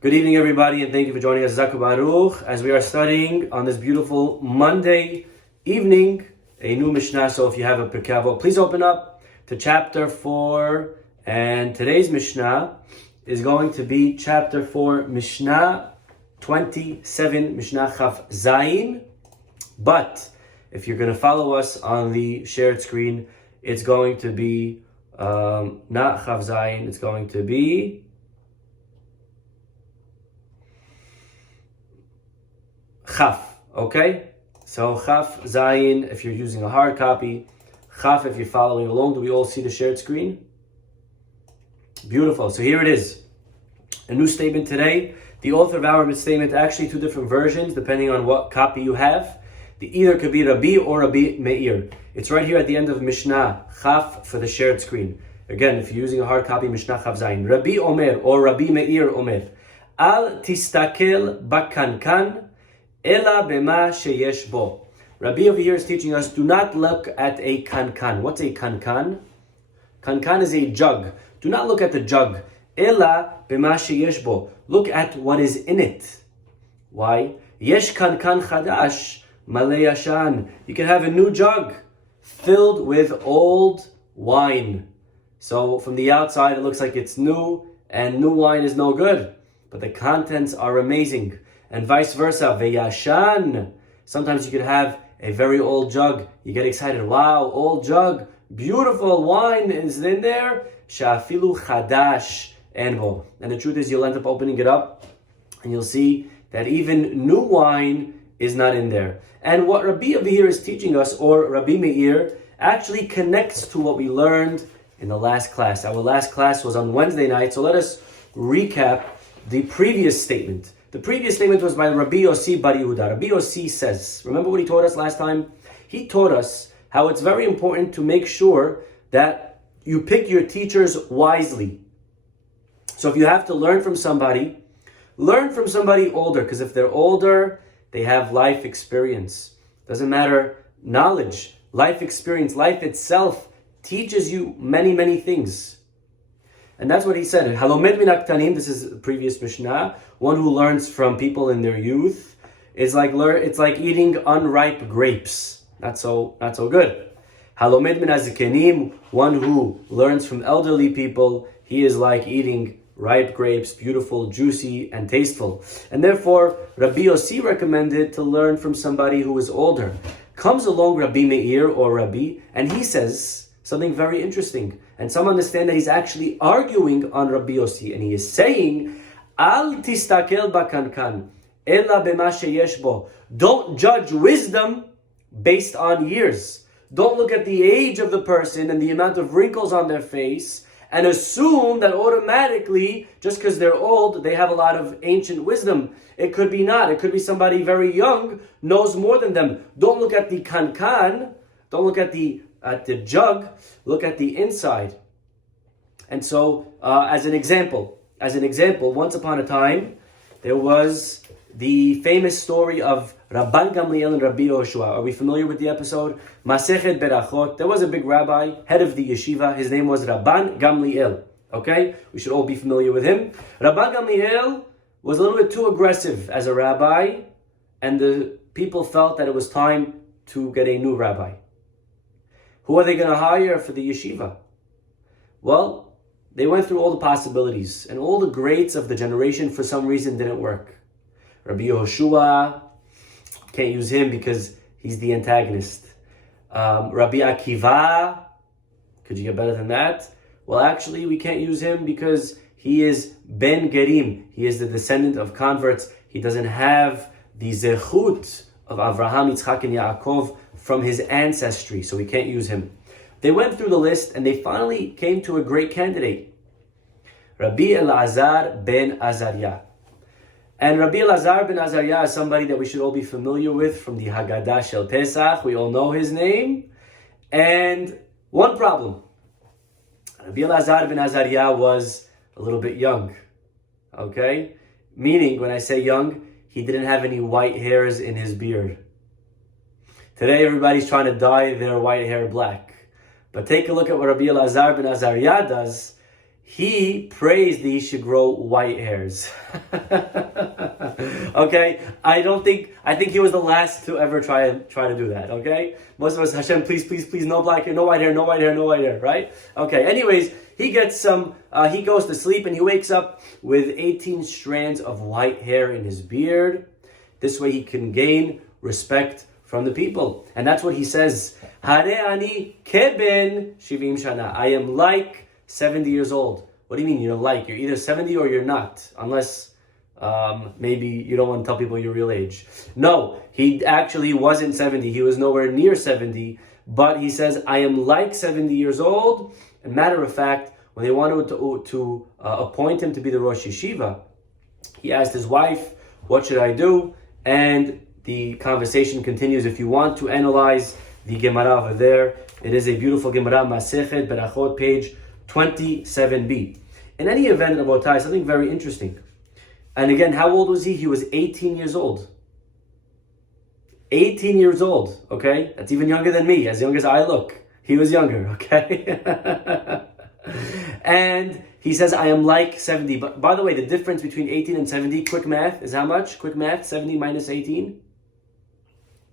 Good evening, everybody, and thank you for joining us, Zaku Baruch, as we are studying on this beautiful Monday evening, a new Mishnah. So if you have a Pirkei Avot, please open up to chapter 4, and today's Mishnah is going to be chapter 4, Mishnah 27, Mishnah Chaf Zayin. But if you're going to follow us on the shared screen, it's going to be not Chaf Zayin, it's going to be Chaf, okay? So Chaf Zayin if you're using a hard copy, Chaf if you're following along. Do we all see the shared screen? Beautiful. So here it is. A new statement today. The author of our statement, actually two different versions depending on what copy you have. The either could be Rabbi or Rabbi Meir. It's right here at the end of Mishnah Chaf for the shared screen. Again, if you're using a hard copy, Mishnah Chaf Zayin. Rabbi Omer or Rabbi Meir Omer. Al tistakel bakankan Ela bema sheyesh bo. Rabbi over here is teaching us, do not look at a kankan. What's a kankan? Kankan is a jug. Do not look at the jug. Ela bema sheyesh bo. Look at what is in it. Why? Yesh kankan chadash malei yashan. You can have a new jug filled with old wine. So from the outside it looks like it's new, and new wine is no good, but the contents are amazing. And vice versa, veyashan. Sometimes you could have a very old jug. You get excited. Wow, old jug, beautiful wine is in there. Shafilu chadash enbo. And the truth is, you'll end up opening it up, and you'll see that even new wine is not in there. And what Rabbi over here is teaching us, or Rabbi Meir, actually connects to what we learned in the last class. Our last class was on Wednesday night, so let us recap the previous statement. The previous statement was by Rabbi Yossi Bar Yehuda. Rabbi Yossi says, remember what he taught us last time? He taught us how it's very important to make sure that you pick your teachers wisely. So if you have to learn from somebody older, because if they're older, they have life experience. Doesn't matter knowledge, life experience, life itself teaches you many, many things. And that's what he said. Halomed min haktanim, this is the previous Mishnah. One who learns from people in their youth is it's like eating unripe grapes. Not so good. Halomed min hazikenim, one who learns from elderly people, he is like eating ripe grapes, beautiful, juicy, and tasteful. And therefore, Rabbi Yossi recommended to learn from somebody who is older. Comes along Rabbi Meir or Rabbi, and he says something very interesting. And some understand that he's actually arguing on Rabbi Yossi, and he is saying, Al tistakel bakankan, ela bema sheyesh bo. Don't judge wisdom based on years. Don't look at the age of the person and the amount of wrinkles on their face and assume that automatically, just because they're old, they have a lot of ancient wisdom. It could be not. It could be somebody very young knows more than them. Don't look at the kankan. Don't look at the jug, look at the inside. And so, as an example, once upon a time, there was the famous story of Rabban Gabriel and Rabbi Yoshua. Are we familiar with the episode? Masechet Berachot. There was a big rabbi, head of the yeshiva. His name was Rabban Gabriel. Okay? We should all be familiar with him. Rabban Gabriel was a little bit too aggressive as a rabbi, and the people felt that it was time to get a new rabbi. Who are they going to hire for the yeshiva? Well, they went through all the possibilities, and all the greats of the generation for some reason didn't work. Rabbi Yehoshua, can't use him because he's the antagonist. Rabbi Akiva, could you get better than that? Well, actually, we can't use him because he is Ben Gerim. He is the descendant of converts. He doesn't have the zechut of Avraham, Yitzchak, and Yaakov from his ancestry, so we can't use him. They went through the list and they finally came to a great candidate, Rabbi Elazar ben Azariah. And Rabbi Elazar ben Azariah is somebody that we should all be familiar with from the Haggadah Shel Pesach. We all know his name. And one problem, Rabbi Elazar ben Azariah was a little bit young. Okay? Meaning, when I say young, he didn't have any white hairs in his beard. Today, everybody's trying to dye their white hair black. But take a look at what Rabbi Elazar ben Azariah does. he prays that he should grow white hairs. Okay, I think he was the last to ever try to do that. Okay, most of us, Hashem, please, no black hair, no white hair, no white hair, no white hair, right? Okay, anyways, he gets some, he goes to sleep and he wakes up with 18 strands of white hair in his beard. This way he can gain respect from the people. And that's what he says, Hare ani keben shivim shana. I am like 70 years old. What do you mean you're like? You're either 70 or you're not, unless maybe you don't want to tell people your real age. No, he actually wasn't 70. He was nowhere near 70. But he says, I am like 70 years old. And matter of fact, when they wanted to appoint him to be the Rosh Yeshiva, he asked his wife, what should I do? And the conversation continues. If you want to analyze the Gemara over there, it is a beautiful Gemara, Masechet Berachot, page 27b. In any event, Rabotai, something very interesting. And again, how old was he? He was 18 years old. 18 years old, okay? That's even younger than me, as young as I look. He was younger, okay? And he says, I am like 70. But by the way, the difference between 18 and 70, quick math, is how much? Quick math, 70 minus 18?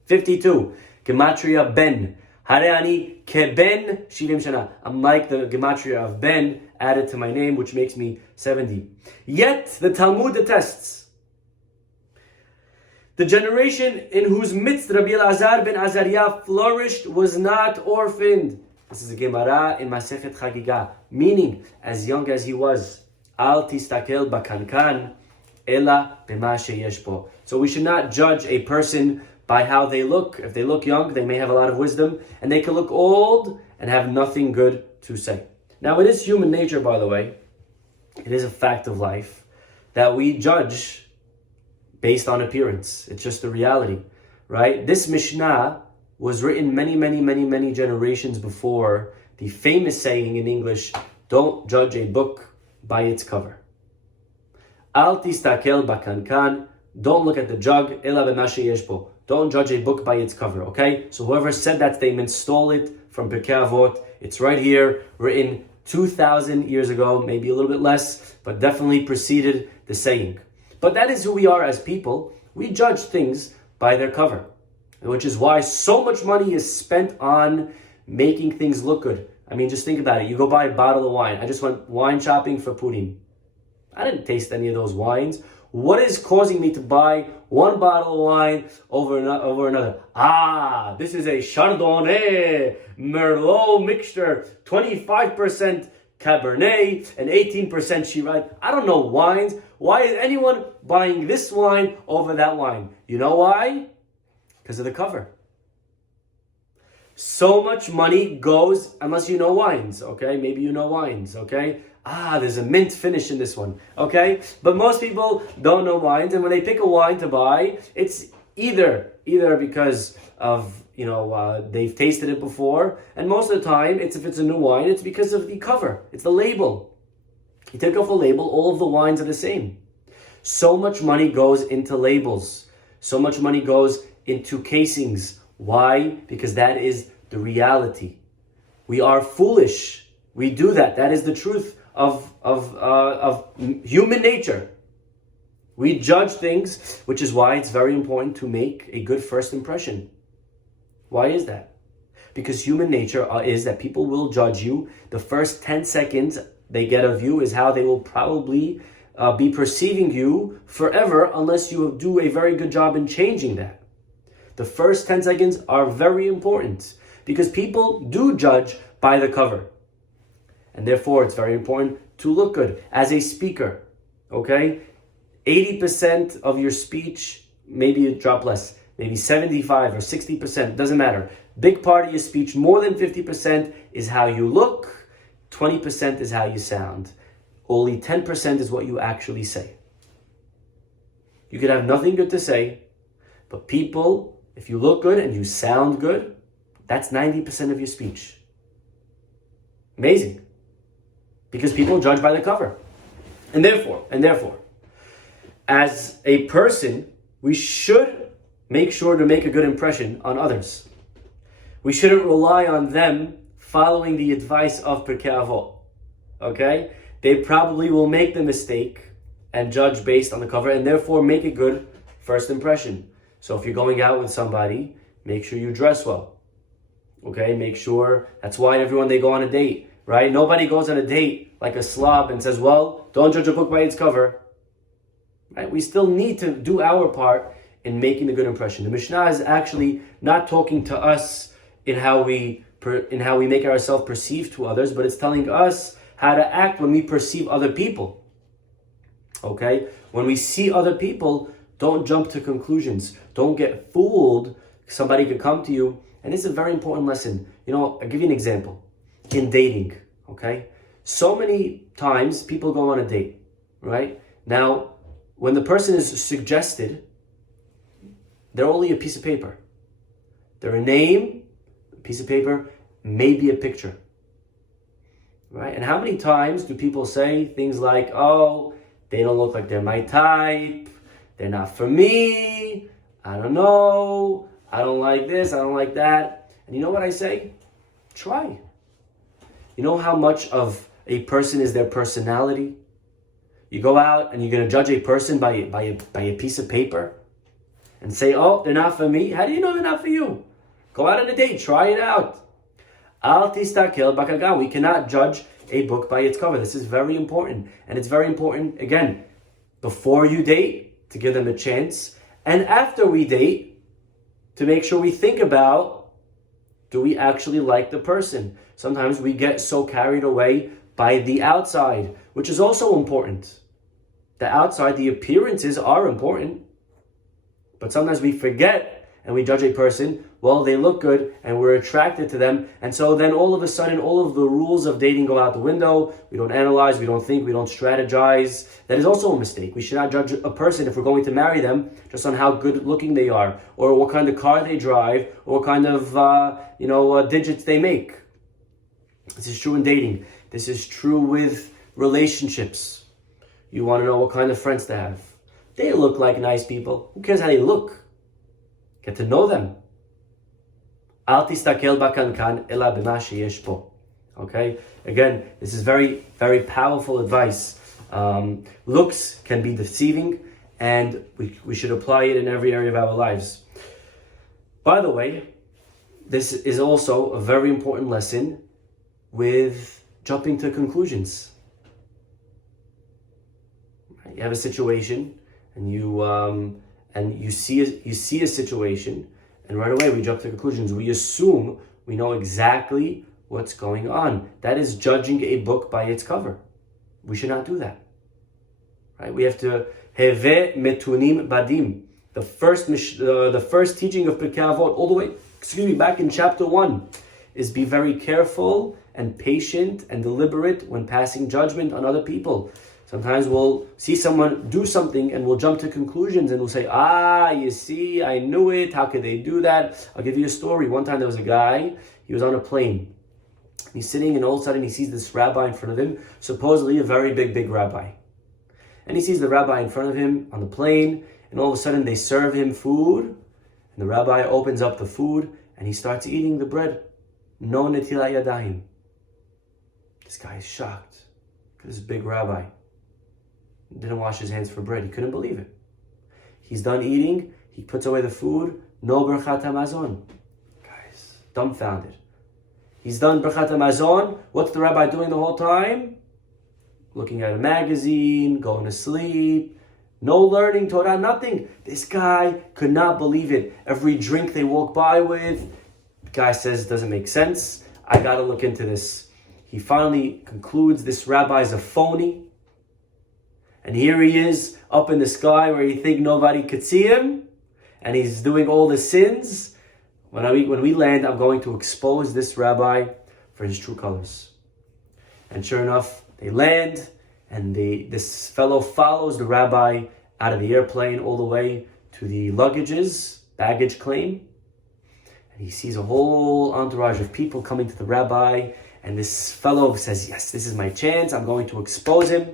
52. Gematria Ben. Hare ani keben shivim shana. I'm like the gematria of Ben added to my name, which makes me 70. Yet the Talmud attests, the generation in whose midst Rabbi Elazar ben Azariah flourished was not orphaned. This is a Gemara in Masechet Chagiga, meaning as young as he was, al tistakel bakankan ela b'ma sheyesh bo. So we should not judge a person by how they look. If they look young, they may have a lot of wisdom, and they can look old and have nothing good to say. Now, it is human nature, by the way, it is a fact of life, that we judge based on appearance. It's just the reality, right? This Mishnah was written many generations before the famous saying in English, don't judge a book by its cover. Al tistakel bakankan, don't look at the jug, ela b'ma sheyesh bo. Don't judge a book by its cover, okay? So whoever said that statement stole it from Pirkei Avot. It's right here, written 2,000 years ago, maybe a little bit less, but definitely preceded the saying. But that is who we are as people. We judge things by their cover, which is why so much money is spent on making things look good. I mean, just think about it. You go buy a bottle of wine. I just went wine shopping for Purim. I didn't taste any of those wines. What is causing me to buy one bottle of wine over another? This is a Chardonnay Merlot mixture, 25% Cabernet and 18% Shiraz. I don't know wines. Why is anyone buying this wine over that wine? You know why? Because of the cover. So much money goes, unless you know wines, okay? Maybe you know wines, okay? There's a mint finish in this one, okay? But most people don't know wines, and when they pick a wine to buy, it's either because of, they've tasted it before, and most of the time, if it's a new wine, it's because of the cover. It's the label. You take off the label, all of the wines are the same. So much money goes into labels. So much money goes into casings. Why? Because that is the reality. We are foolish. We do that. That is the truth of human nature. We judge things, which is why it's very important to make a good first impression. Why is that? Because human nature is that people will judge you. The first 10 seconds they get of you is how they will probably be perceiving you forever, unless you do a very good job in changing that. The first 10 seconds are very important because people do judge by the cover. And therefore, it's very important to look good as a speaker, okay? 80% of your speech, maybe you drop less, maybe 75 or 60%, doesn't matter. Big part of your speech, more than 50% is how you look, 20% is how you sound. Only 10% is what you actually say. You could have nothing good to say, but people, if you look good and you sound good, that's 90% of your speech. Amazing. Because people judge by the cover. And therefore, as a person, we should make sure to make a good impression on others. We shouldn't rely on them following the advice of Pirkei Avot. Okay? they probably will make the mistake and judge based on the cover, and therefore make a good first impression. So if you're going out with somebody, make sure you dress well. Okay, make sure, that's why everyone, they go on a date, right? Nobody goes on a date like a slob and says, well, don't judge a book by its cover. Right? We still need to do our part in making the good impression. The Mishnah is actually not talking to us in how we make ourselves perceived to others, but it's telling us how to act when we perceive other people. Okay? When we see other people, don't jump to conclusions. Don't get fooled. Somebody could come to you, and this is a very important lesson. I'll give you an example. In dating, okay? So many times people go on a date, right? Now, when the person is suggested, they're only a piece of paper. They're a name, a piece of paper, maybe a picture. Right? And how many times do people say things like, oh, they don't look like they're my type, they're not for me, I don't know, I don't like this, I don't like that. And you know what I say? Try. You know how much of a person is their personality? You go out and you're going to judge a person by a piece of paper and say, oh, they're not for me. How do you know they're not for you? Go out on a date, try it out. Al tistakel bakagan. We cannot judge a book by its cover. This is very important. And it's very important, again, before you date, to give them a chance. And after we date, to make sure we think about, do we actually like the person? Sometimes we get so carried away by the outside, which is also important. The outside, the appearances are important. But sometimes we forget and we judge a person, well, they look good and we're attracted to them. And so then all of a sudden, all of the rules of dating go out the window. We don't analyze, we don't think, we don't strategize. That is also a mistake. We should not judge a person if we're going to marry them just on how good looking they are, or what kind of car they drive, or what kind of digits they make. This is true in dating. This is true with relationships. You want to know what kind of friends to have. They look like nice people. Who cares how they look? Get to know them. Al tistakel bakankan ela b'ma sheyesh po. Okay? Again, this is very, very powerful advice. Looks can be deceiving, and we should apply it in every area of our lives. By the way, this is also a very important lesson with jumping to conclusions. You have a situation, and you see a situation, and right away we jump to conclusions. We assume we know exactly what's going on. That is judging a book by its cover. We should not do that. Right? We have to heve metunim badim. The first teaching of Pirkei Avot, all the way, back in chapter 1, is be very careful and patient and deliberate when passing judgment on other people. Sometimes we'll see someone do something and we'll jump to conclusions and we'll say, you see, I knew it. How could they do that? I'll give you a story. One time there was a guy, he was on a plane. He's sitting and all of a sudden he sees this rabbi in front of him, supposedly a very big rabbi. And he sees the rabbi in front of him on the plane, and all of a sudden they serve him food, and the rabbi opens up the food and he starts eating the bread. No netilat yadayim. This guy is shocked. This big rabbi didn't wash his hands for bread. He couldn't believe it. He's done eating. He puts away the food. No berchat hamazon. Guys, dumbfounded. He's done berchat hamazon. What's the rabbi doing the whole time? Looking at a magazine, going to sleep. No learning, Torah, nothing. This guy could not believe it. Every drink they walk by with, the guy says, doesn't make sense. I got to look into this. He finally concludes this rabbi is a phony. And here he is up in the sky where you think nobody could see him. And he's doing all the sins. When we land, I'm going to expose this rabbi for his true colors. And sure enough, they land. And this fellow follows the rabbi out of the airplane all the way to the baggage claim. And he sees a whole entourage of people coming to the rabbi. And this fellow says, yes, this is my chance. I'm going to expose him.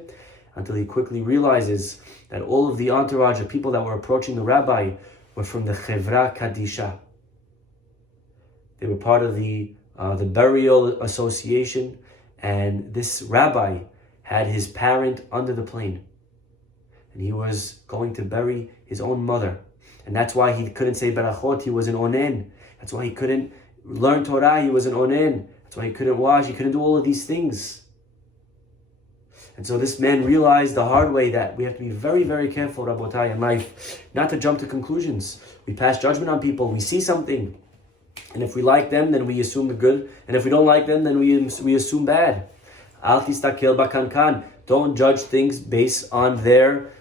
Until he quickly realizes that all of the entourage of people that were approaching the rabbi were from the Chevra Kadisha. They were part of the burial association, and this rabbi had his parent under the plane. And he was going to bury his own mother. And that's why he couldn't say Barachot, he was an Onen. That's why he couldn't learn Torah, he was an Onen. That's why he couldn't wash, he couldn't do all of these things. And so this man realized the hard way that we have to be very, very careful, Rabotai, in life, not to jump to conclusions. We pass judgment on people, we see something. And if we like them, then we assume the good. And if we don't like them, then we assume bad. Al tistakel bakankan. Don't judge things based on their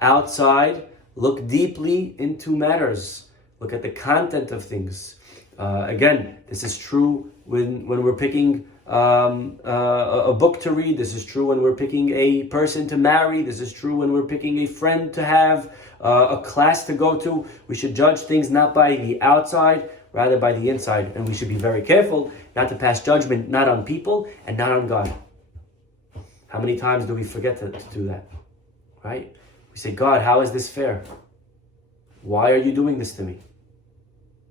outside. Look deeply into matters. Look at the content of things. Again, this is true when we're picking a book to read. This is true when we're picking a person to marry. This is true when we're picking a friend to have, a class to go to. We should judge things not by the outside, rather by the inside. And we should be very careful not to pass judgment not on people and not on God. How many times do we forget to do that? Right? We say, God, how is this fair? Why are you doing this to me?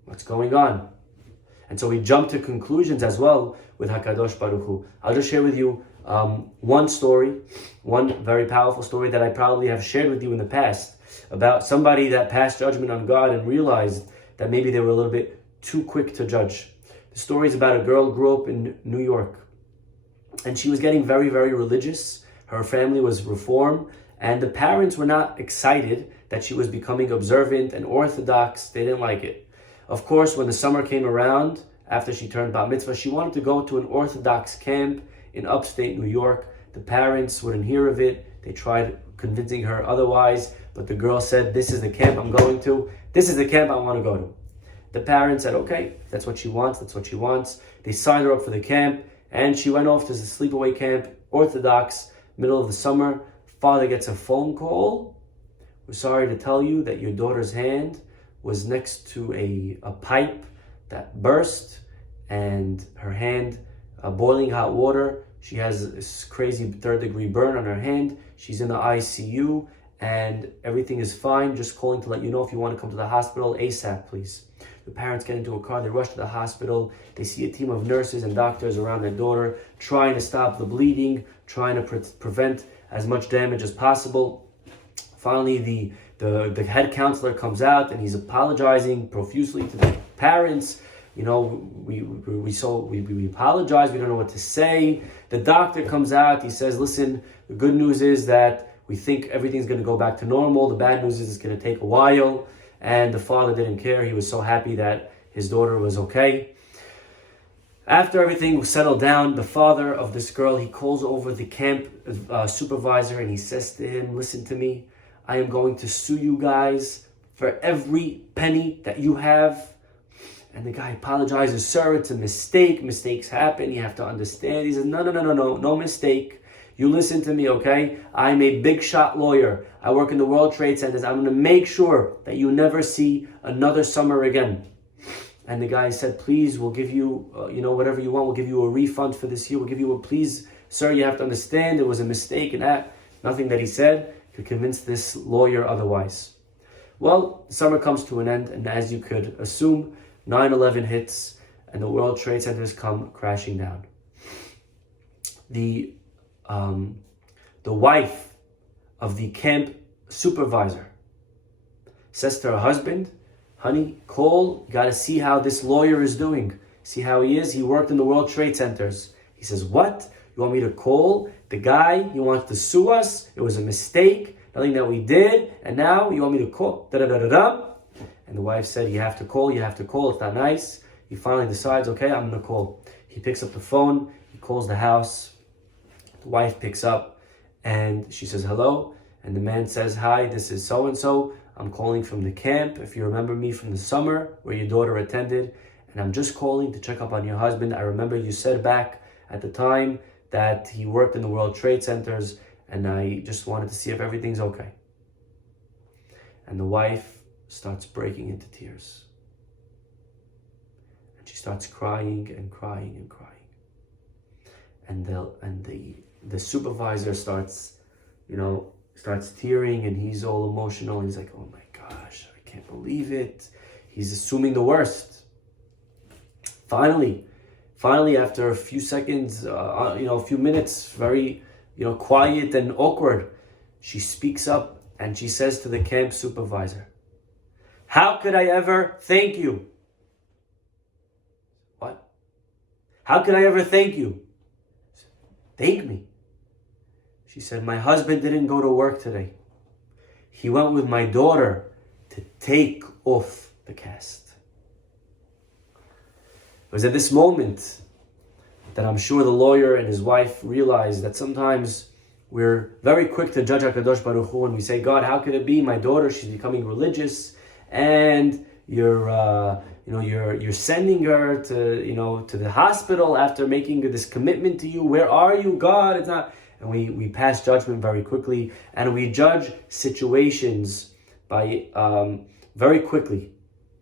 What's going on? And so we jump to conclusions as well with HaKadosh Baruch Hu. I'll just share with you one story, one very powerful story that I probably have shared with you in the past about somebody that passed judgment on God and realized that maybe they were a little bit too quick to judge. The story is about a girl who grew up in New York. And she was getting very, very religious. Her family was Reform. And the parents were not excited that she was becoming observant and orthodox. They didn't like it. Of course, when the summer came around, after she turned Bat Mitzvah, she wanted to go to an Orthodox camp in upstate New York. The parents wouldn't hear of it. They tried convincing her otherwise. But the girl said, this is the camp I'm going to. This is the camp I want to go to. The parents said, okay, that's what she wants. That's what she wants. They signed her up for the camp. And she went off to the sleepaway camp, Orthodox, middle of the summer. Father gets a phone call. We're sorry to tell you that your daughter's hand was next to a pipe that burst, and her hand, boiling hot water. She has this crazy 3rd-degree burn on her hand. She's in the ICU, and everything is fine. Just calling to let you know if you want to come to the hospital ASAP, please. The parents get into a car, they rush to the hospital. They see a team of nurses and doctors around their daughter, trying to stop the bleeding, trying to prevent as much damage as possible. Finally, the head counselor comes out and he's apologizing profusely to the parents. You know, we apologize, we don't know what to say. The doctor comes out, he says, listen, the good news is that we think everything's going to go back to normal. The bad news is it's going to take a while. And the father didn't care. He was so happy that his daughter was okay. After everything was settled down, the father of this girl, he calls over the camp supervisor and he says to him, listen to me, I am going to sue you guys for every penny that you have. And the guy apologizes, sir, it's a mistake. Mistakes happen. You have to understand. He says, no mistake. You listen to me, okay? I'm a big shot lawyer. I work in the World Trade Centers. I'm going to make sure that you never see another summer again. And the guy said, please, we'll give you, whatever you want. We'll give you a refund for this year. We'll give you please, sir, you have to understand it was a mistake and that. Nothing that he said could convince this lawyer otherwise. Well, the summer comes to an end, and as you could assume, 9/11 hits and the World Trade Centers come crashing down. The wife of the camp supervisor says to her husband, honey, call, you gotta see how this lawyer is doing. See how he is? He worked in the World Trade Centers. He says, what? You want me to call the guy? He wants to sue us? It was a mistake, nothing that we did, and now you want me to call? Da-da-da-da-da. And the wife said, you have to call, it's not nice. He finally decides, okay, I'm gonna call. He picks up the phone, he calls the house. The wife picks up and she says, hello. And the man says, hi, this is so-and-so. I'm calling from the camp. If you remember me from the summer where your daughter attended, and I'm just calling to check up on your husband. I remember you said back at the time that he worked in the World Trade Centers, and I just wanted to see if everything's okay. And the wife starts breaking into tears. And she starts crying and crying and crying. And the supervisor starts tearing, and he's all emotional. And he's like, oh my gosh, I can't believe it. He's assuming the worst. Finally, after a few seconds, a few minutes, very, quiet and awkward. She speaks up and she says to the camp supervisor, "How could I ever thank you?" What? How could I ever thank you? Thank me. She said, "My husband didn't go to work today. He went with my daughter to take off the cast." It was at this moment that I'm sure the lawyer and his wife realized that sometimes we're very quick to judge HaKadosh Baruch Hu and we say, "God, how could it be? My daughter, she's becoming religious, and you're sending her to the hospital after making this commitment to you. Where are you, God? It's not." And we pass judgment very quickly, and we judge situations by very quickly.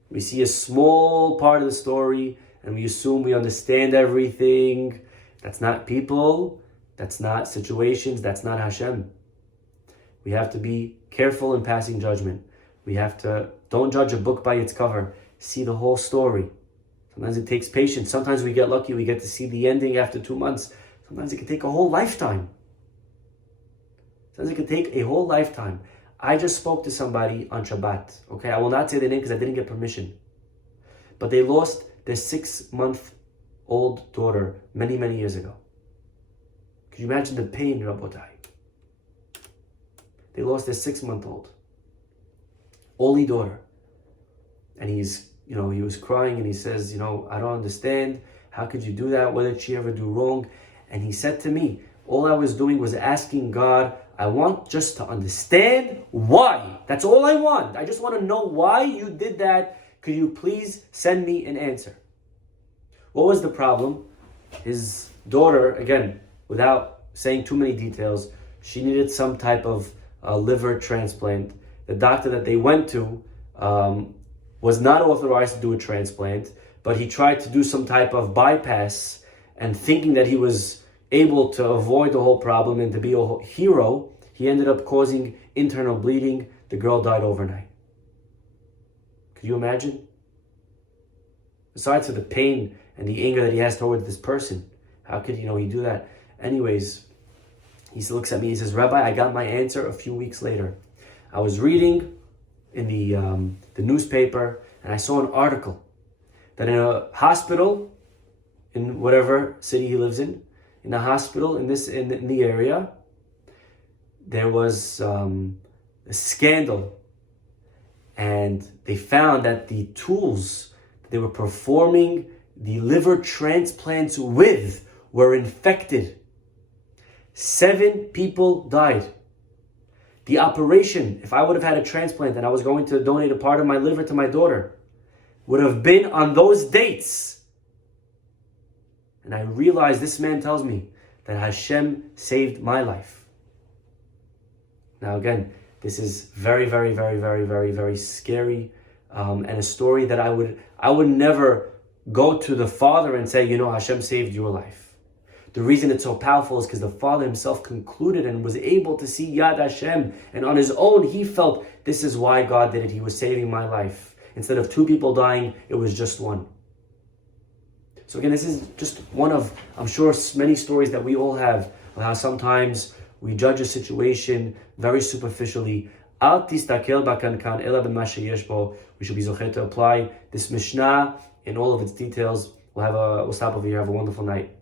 We see a small part of the story, and we assume we understand everything. That's not people. That's not situations. That's not Hashem. We have to be careful in passing judgment. We have to, don't judge a book by its cover. See the whole story. Sometimes it takes patience. Sometimes we get lucky. We get to see the ending after 2 months. Sometimes it can take a whole lifetime. Sometimes it can take a whole lifetime. I just spoke to somebody on Shabbat. Okay, I will not say the name because I didn't get permission. But they lost their 6-month-old daughter many, many years ago. Could you imagine the pain, Rabotai? They lost their 6-month-old only daughter. And he was crying and he says, "I don't understand. How could you do that? What did she ever do wrong?" And he said to me, "All I was doing was asking God, I want just to understand why. That's all I want. I just want to know why you did that. Could you please send me an answer?" What was the problem? His daughter, again, without saying too many details, she needed some type of liver transplant. The doctor that they went to was not authorized to do a transplant, but he tried to do some type of bypass, and thinking that he was able to avoid the whole problem and to be a hero, he ended up causing internal bleeding. The girl died overnight. Could you imagine? Besides for the pain and the anger that he has towards this person, how could he do that? Anyways, he looks at me, he says, "Rabbi, I got my answer a few weeks later. I was reading in the newspaper, and I saw an article that in a hospital in whatever city he lives in a hospital in the area, there was a scandal, and they found that the tools that they were performing the liver transplants with were infected. 7 people died. The operation, if I would have had a transplant and I was going to donate a part of my liver to my daughter, would have been on those dates. And I realized this man tells me that Hashem saved my life." Now again, this is very, very, very, very, very, very scary, and a story that I would never go to the Father and say, Hashem saved your life. The reason it's so powerful is because the Father himself concluded and was able to see Yad Hashem, and on his own he felt, this is why God did it. He was saving my life. Instead of 2 people dying, it was just 1. So again, this is just one of, I'm sure, many stories that we all have of how sometimes we judge a situation very superficially. Al tistakel bakankan ela b'ma sheyesh bo. We should be zocher to apply this Mishnah in all of its details. We'll stop over here. Have a wonderful night.